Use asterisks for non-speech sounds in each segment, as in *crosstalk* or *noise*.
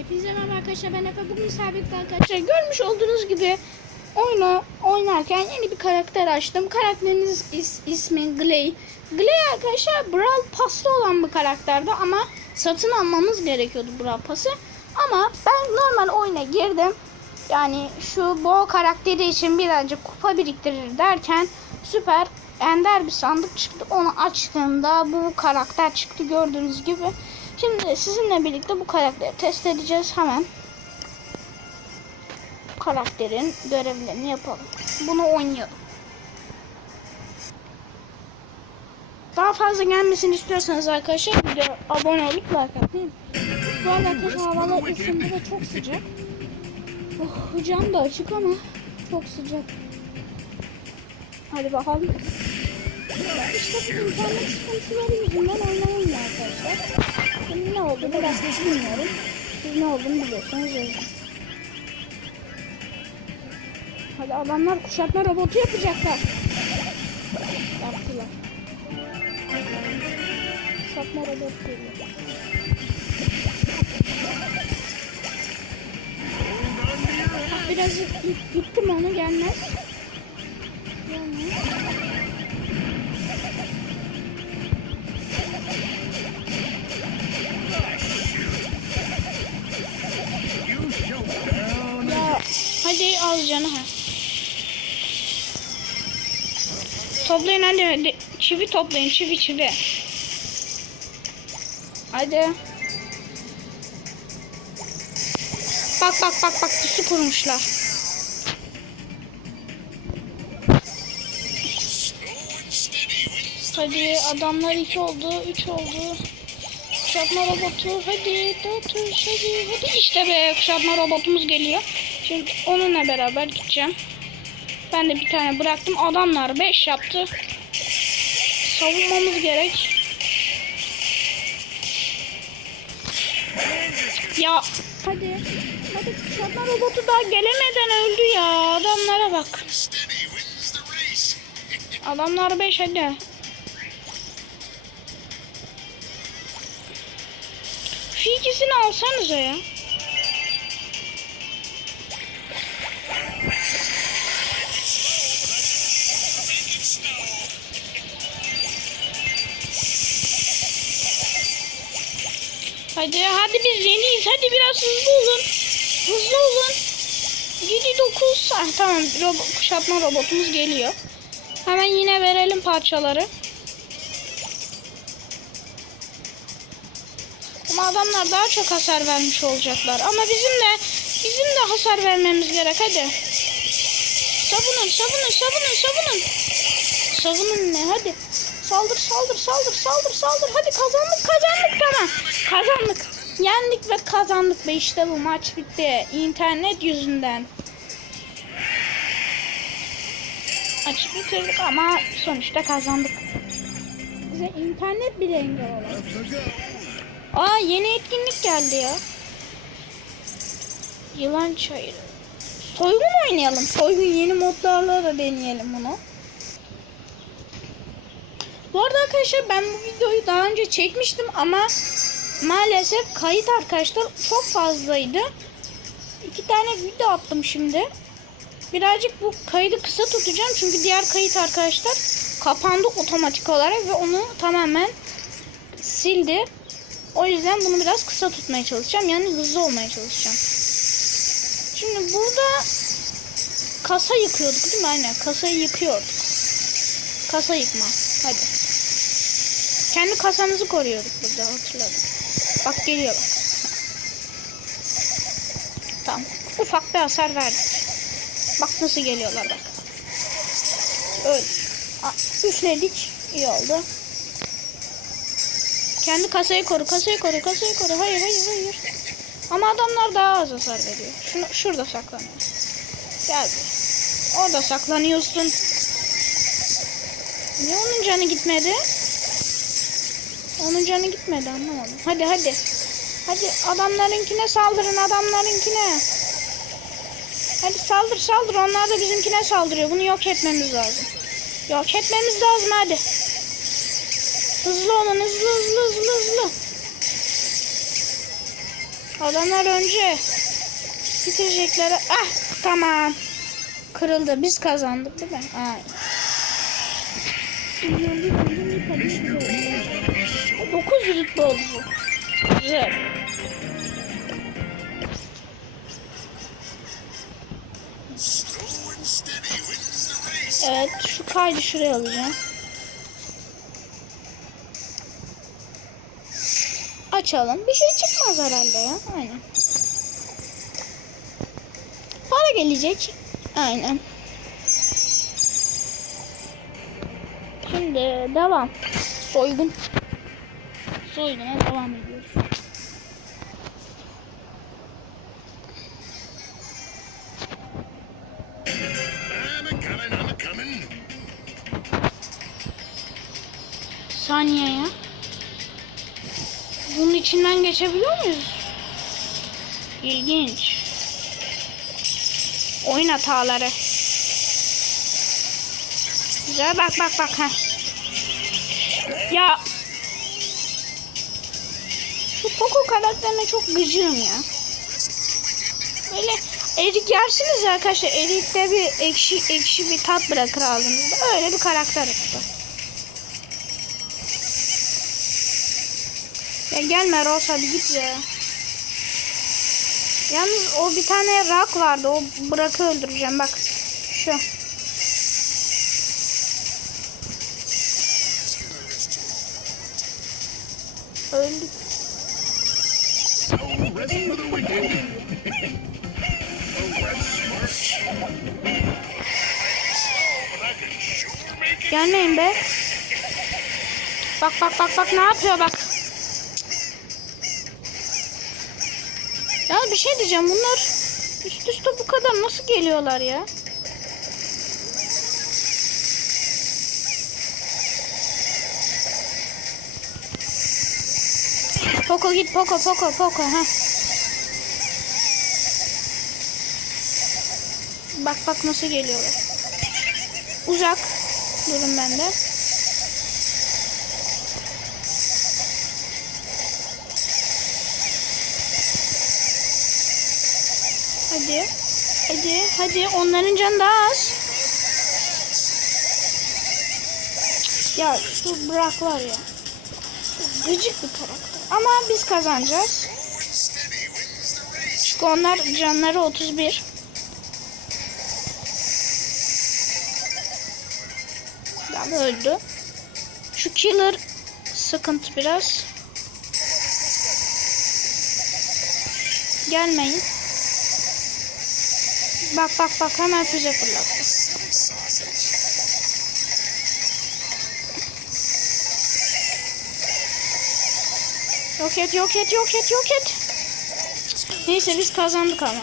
Hepinize merhaba arkadaşlar ben Efe. Bugün sabit arkadaşlar. Görmüş olduğunuz gibi oyunu oynarken yeni bir karakter açtım. Karakteriniz is, ismi Glay. Glay arkadaşlar Brawl Pass'ta olan bir karakterdi ama satın almamız gerekiyordu Brawl Pass'ı. Ama ben normal oyuna girdim. Yani şu Bo karakteri için birazcık kupa biriktirir derken süper ender bir sandık çıktı. Onu açtığımda bu karakter çıktı gördüğünüz gibi. Şimdi sizinle birlikte bu karakteri test edeceğiz hemen. Bu karakterin görevlerini yapalım. Bunu oynayalım. Daha fazla gelmesini istiyorsanız arkadaşlar video abone olup like atın. Bu arada arkadaşlar havalar ısındı ve çok sıcak. Oh, cam da açık ama çok sıcak. Hadi bakalım. İşte bu internet sıkıntıları yüzünden oynayamıyor arkadaşlar. Şimdi ne oldu biraz da bilmiyorum. Siz ne olduğunu biliyorsunuz o. Hadi adamlar kuşatma robotu yapacaklar. Yaptılar. Kuşatma robotu geliyor. Biraz it- ittim onu. Gelmez. Az canı ha. Toplayın hadi, hadi. Çivi toplayın çivi çivi. Hadi. Bak bak bak bak pusu kurmuşlar. Hadi adamlar iki oldu, üç oldu. Kuşatma robotu hadi dört hadi hadi işte be kuşatma robotumuz geliyor. Şimdi onunla beraber gideceğim. Ben de bir tane bıraktım. Adamlar 5 yaptı. Savunmamız gerek. Ya hadi. Hadi kuşatma robotu daha gelemeden öldü ya. Adamlara bak. Adamlar 5 hadi. Şu ikisini alsanıza ya. Hadi hadi biz yeniyiz. Hadi biraz hızlı olun. Hızlı olun. 7 9 ah, tamam robot, kuşatma robotumuz geliyor. Hemen yine verelim parçaları. Ama adamlar daha çok hasar vermiş olacaklar. Ama bizim de bizim de hasar vermemiz gerek hadi. Savunun, savunun, savunun, savunun. Savunun ne hadi. Saldır, saldır, saldır, saldır, saldır. Hadi kazandık, kazandık tamam. Kazandık. Yendik ve kazandık ve işte bu maç bitti. İnternet yüzünden. Maçı bitirdik ama sonuçta kazandık. Bize internet bile engel oldu. Aa yeni etkinlik geldi ya. Yılan çayırı. Soygun oynayalım. Soygun yeni modlarla da deneyelim bunu. Bu arada arkadaşlar ben bu videoyu daha önce çekmiştim ama maalesef kayıt arkadaşlar çok fazlaydı. İki tane video attım şimdi. Birazcık bu kaydı kısa tutacağım çünkü diğer kayıt arkadaşlar kapandı otomatik olarak ve onu tamamen sildi. O yüzden bunu biraz kısa tutmaya çalışacağım. Yani hızlı olmaya çalışacağım. Şimdi burada kasa yıkıyorduk değil mi? Aynen kasayı yıkıyorduk. Kasa yıkma. Hadi. Kendi kasamızı koruyorduk burada hatırladım. Bak geliyor bak. Tamam. Ufak bir hasar verdik. Bak nasıl geliyorlar bak. Öyle. Aa, Üfledik. İyi oldu. Kendi kasayı koru, kasayı koru, kasayı koru. Hayır, hayır, hayır. Ama adamlar daha az hasar veriyor. Şunu, şurada saklanıyor. Gel. Orada saklanıyorsun. Niye onun canı gitmedi? Onun canı gitmedi anlamadım. Hadi hadi. Hadi adamlarınkine saldırın adamlarınkine. Hadi saldır saldır. Onlar da bizimkine saldırıyor. Bunu yok etmemiz lazım. Yok etmemiz lazım hadi. Hızlı olun hızlı hızlı hızlı hızlı. Adamlar önce bitirecekler. Ah tamam. Kırıldı. Biz kazandık değil mi? Ay. 9 rütbe oldu bu. Güzel. Evet şu kaydı şuraya alacağım. Açalım. Bir şey çıkmaz herhalde ya. Aynen. Para gelecek. Aynen. Şimdi devam. Soygun. Soyguna devam ediyoruz. Saniye ya. Bunun içinden geçebiliyor muyuz? İlginç. Oyun hataları. Güzel bak bak bak ha. Ya. Poco karakterine çok gıcığım ya. Böyle erik yersiniz ya arkadaşlar. Erikte bir ekşi ekşi bir tat bırakır ağzınızda. Öyle bir karakter işte. Ya gelme Rose hadi git ya. Yalnız o bir tane rak vardı. O bırakı öldüreceğim bak. Şu. Gelmeyin be. Bak bak bak bak ne yapıyor bak. Ya bir şey diyeceğim bunlar üst üste bu kadar nasıl geliyorlar ya? Poco git Poco Poco Poco ha. Bak bak nasıl geliyorlar. Uzak durun bende. Hadi. Hadi. Hadi. Onların canı daha az. Ya şu bırak var ya. Gıcık bir karakter. Ama biz kazanacağız. Çünkü onlar canları 31. Adam öldü. Şu killer sıkıntı biraz. Gelmeyin. Bak bak bak hemen füze fırlattı. Yok et yok et yok et yok et. Neyse biz kazandık ama.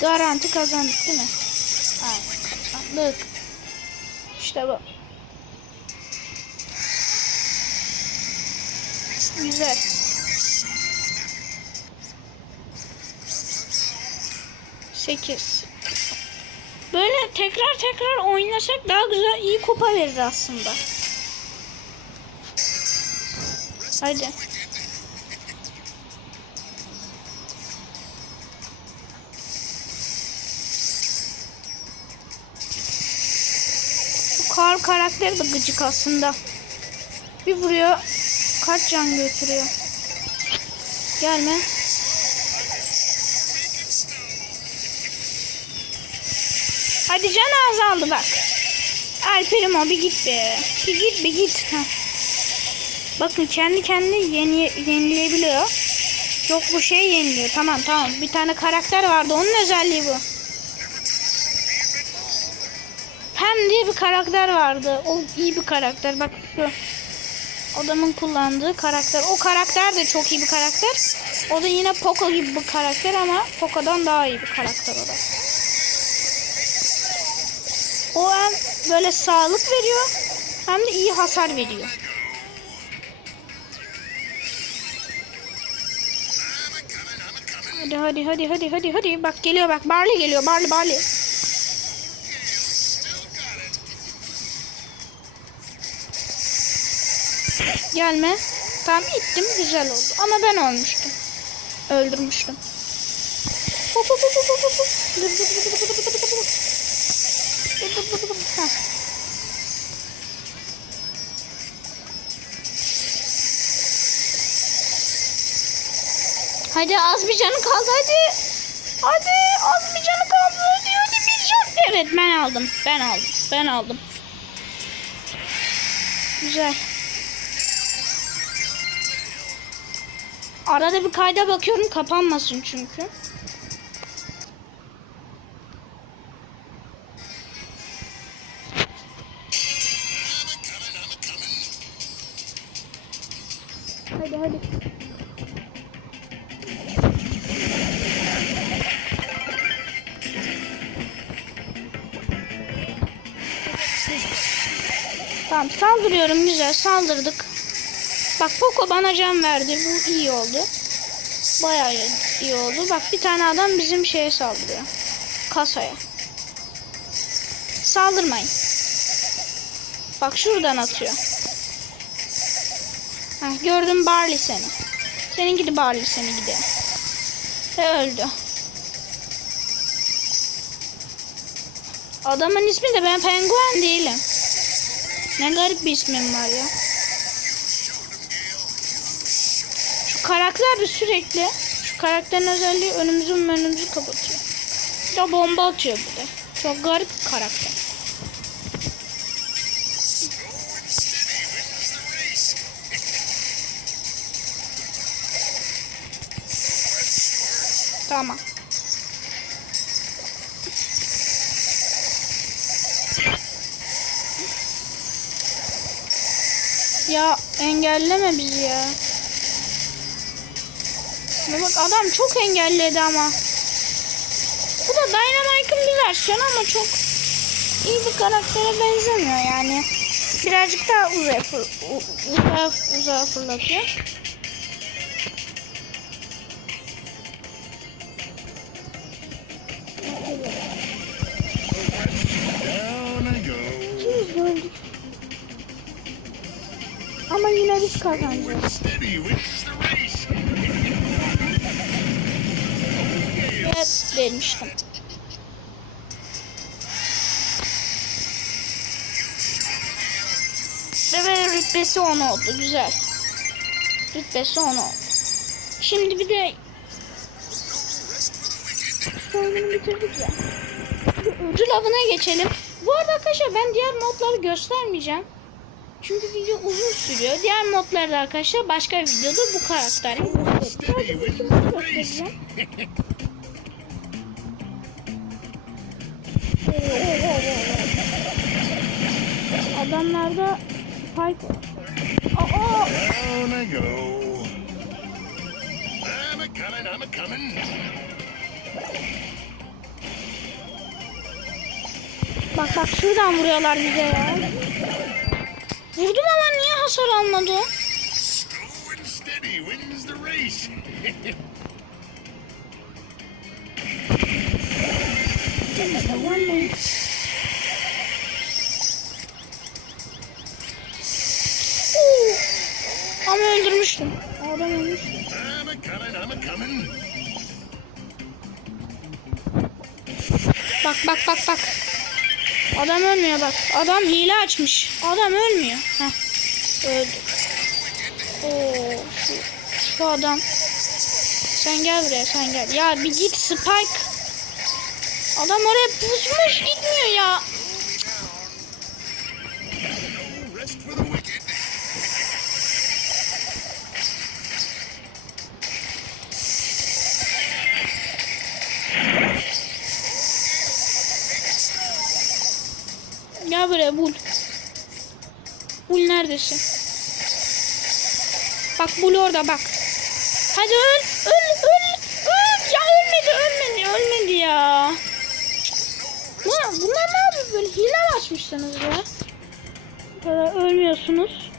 Garanti kazandık değil mi? Kazandık. Bu. Güzel. Sekiz. Böyle tekrar tekrar oynasak daha güzel iyi kupa verir aslında. Hadi. Carl karakteri de gıcık aslında. Bir vuruyor kaç can götürüyor. Gelme. Hadi can azaldı bak. Alperim o bir git be. Bir git bir git. Heh. Bakın kendi kendini yeni, yenileyebiliyor. Yok bu şey yeniliyor. Tamam tamam. Bir tane karakter vardı. Onun özelliği bu. Hem diye bir karakter vardı. O iyi bir karakter. Bak şu. Adamın kullandığı karakter. O karakter de çok iyi bir karakter. O da yine Poco gibi bir karakter ama Poco'dan daha iyi bir karakter o da. O hem böyle sağlık veriyor hem de iyi hasar veriyor. Hadi hadi hadi hadi hadi hadi bak geliyor bak Barley geliyor Barley Barley. Gelme. Tamam ittim güzel oldu. Ama ben olmuştum. Öldürmüştüm. Hop hop hop hop hop. Dur dur dur dur dur dur dur. Dur dur dur dur. Heh. Hadi az bir canı kaldı hadi. Hadi az bir canı kaldı hadi hadi bir can. Evet ben aldım. Ben aldım. Ben aldım. Güzel. Arada bir kayda bakıyorum kapanmasın çünkü. Hadi hadi. Tamam saldırıyorum güzel saldırdık. Bak Poco bana can verdi bu iyi oldu. Bayağı iyi oldu. Bak bir tane adam bizim şeye saldırıyor. Kasaya. Saldırmayın. Bak şuradan atıyor. Heh, gördüm Barley seni. Senin gidi Barley seni gidi. Ve öldü. Adamın ismi de ben penguen değilim. Ne garip bir ismim var ya. Karakter de sürekli şu karakterin özelliği önümüzü önümüzü kapatıyor. Bir de bomba atıyor bir de. Çok garip bir karakter. Tamam. Ya engelleme bizi ya. Ya bak adam çok engelledi ama. Bu da Dynamite'ın bir versiyonu ama çok iyi bir karaktere benzemiyor yani. Birazcık daha uzaya, fır, uzaya, uzaya fırlatıyor. Ama yine biz kazanacağız. Demiştim. Ve rütbesi 10 oldu. Güzel. Rütbesi 10 oldu. Şimdi bir de oyunu bitirdik ya. Bir ödül avına geçelim. Bu arada arkadaşlar ben diğer modları göstermeyeceğim. Çünkü video uzun sürüyor. Diğer modları da arkadaşlar başka bir videoda bu karakteri göstereceğim. *laughs* Adamlarda Spike var. Aa, Down I go. I'm a coming, I'm a coming. bak bak şuradan vuruyorlar bize ya. Vurdum ama niye hasar almadı? *laughs* Yanmayın. Oo, Ama öldürmüştüm. Adam ölmüş. I'm a coming, I'm a coming. Bak bak bak bak. Adam ölmüyor bak. Adam hile açmış. Adam ölmüyor. Heh. Öldü. Oo, şu, şu adam. Sen gel buraya sen gel. Ya bir git Spike. Adam oraya pusmuş gitmiyor ya. Gel buraya bul. Bul neredesin? Bak bul orada bak. Hadi öl. Öl öl. Öl. Ya ölmedi ölmedi ölmedi ya. Ne, bunlar ne yapıyor böyle? Hile açmışsınız ya? Kadar ölmüyorsunuz.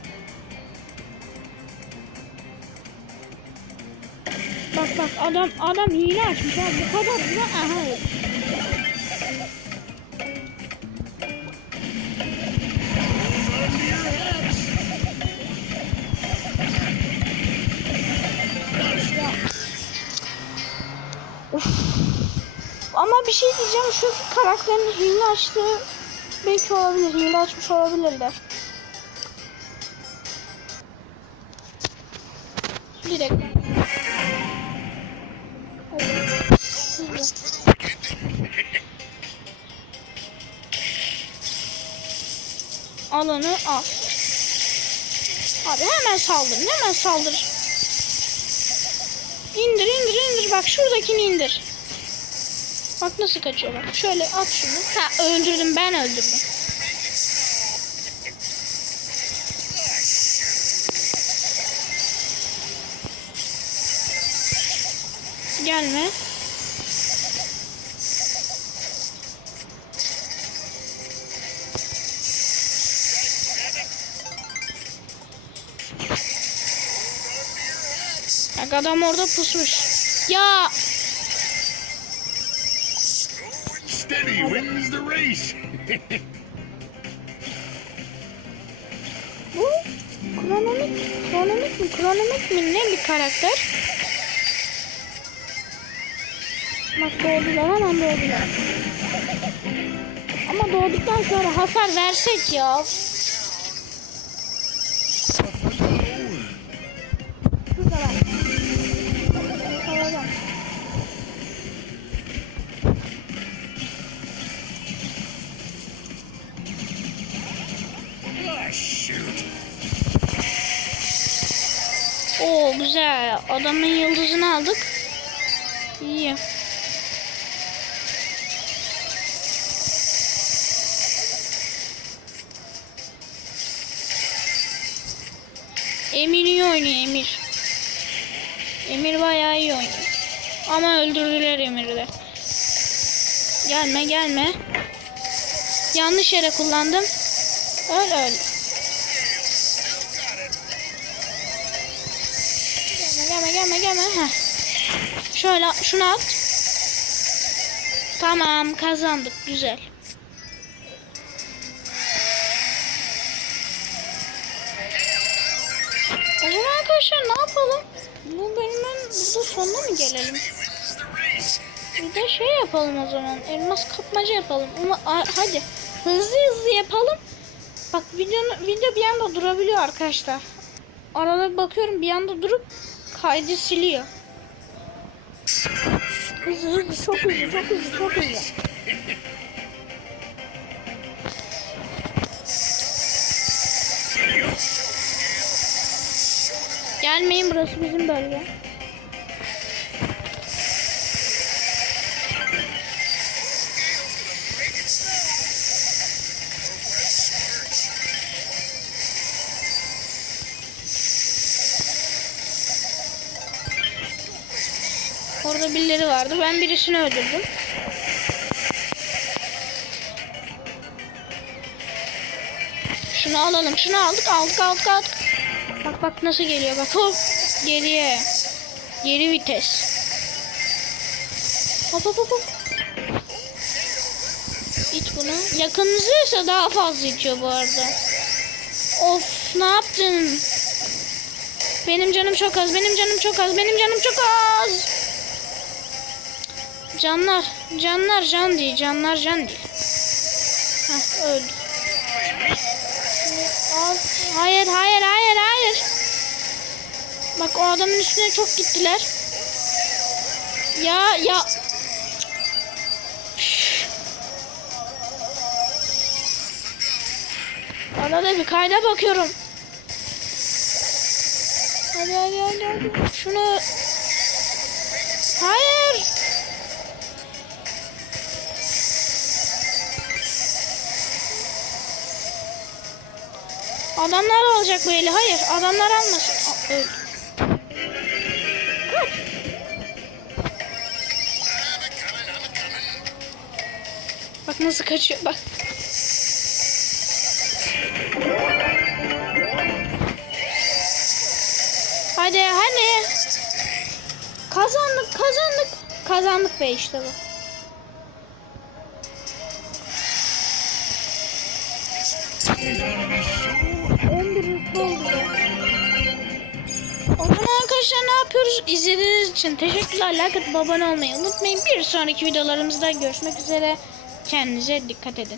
Bak bak adam adam hile açmış ha bu kadar mı? Aha şey diyeceğim şu karakterin hile açtığı belki olabilir. Hile açmış olabilirler. Bir dakika. Al onu al. Abi hemen saldırın hemen saldır. İndir indir indir bak şuradakini indir. Bak nasıl kaçıyor bak. Şöyle at şunu. Ha öldürdüm ben öldürdüm. Gelme. Bak adam orada pusmuş. Ya Steady wins the race. bu kronomik, kronomik mi, kronomik mi ne bir karakter? Bak doğdular hemen doğdular. Ama doğduktan sonra hasar versek ya. Adamın yıldızını aldık. İyi. Emir iyi oynuyor Emir. Emir bayağı iyi oynuyor. Ama öldürdüler Emir'i de. Gelme gelme. Yanlış yere kullandım. Öl öl. Gelme gelme gelme. Heh. Şöyle şunu at. Tamam kazandık güzel. O arkadaşlar ne yapalım? Bu bölümün burada sonuna mı gelelim? Bir de şey yapalım o zaman. Elmas kapmaca yapalım. Ama hadi hızlı hızlı yapalım. Bak videonun, video bir anda durabiliyor arkadaşlar. Arada bakıyorum bir anda durup kaydı siliyor. Hızlı hızlı çok hızlı çok hızlı çok hızlı. Gelmeyin burası bizim bölge. Orada birileri vardı. Ben birisini öldürdüm. Şunu alalım. Şunu aldık. Aldık aldık aldık. Bak bak nasıl geliyor. Bak hop. Geriye. Geri vites. Hop hop hop hop. İç bunu. Yakınızıysa daha fazla içiyor bu arada. Of ne yaptın? Benim canım çok az. Benim canım çok az. Benim canım çok az. Canlar. Canlar can değil. Canlar can değil. Heh öldü. Hayır hayır hayır hayır. Bak o adamın üstüne çok gittiler. Ya ya. Arada bir kayda bakıyorum. Hadi hadi hadi hadi. Şunu. Hayır. Adamlar alacak bu. Hayır. Adamlar almasın. Kaç. Bak nasıl kaçıyor. Bak. Hadi hadi. Kazandık kazandık. Kazandık be işte bu. İçin teşekkürler. Like atıp abone olmayı unutmayın. Bir sonraki videolarımızda görüşmek üzere. Kendinize dikkat edin.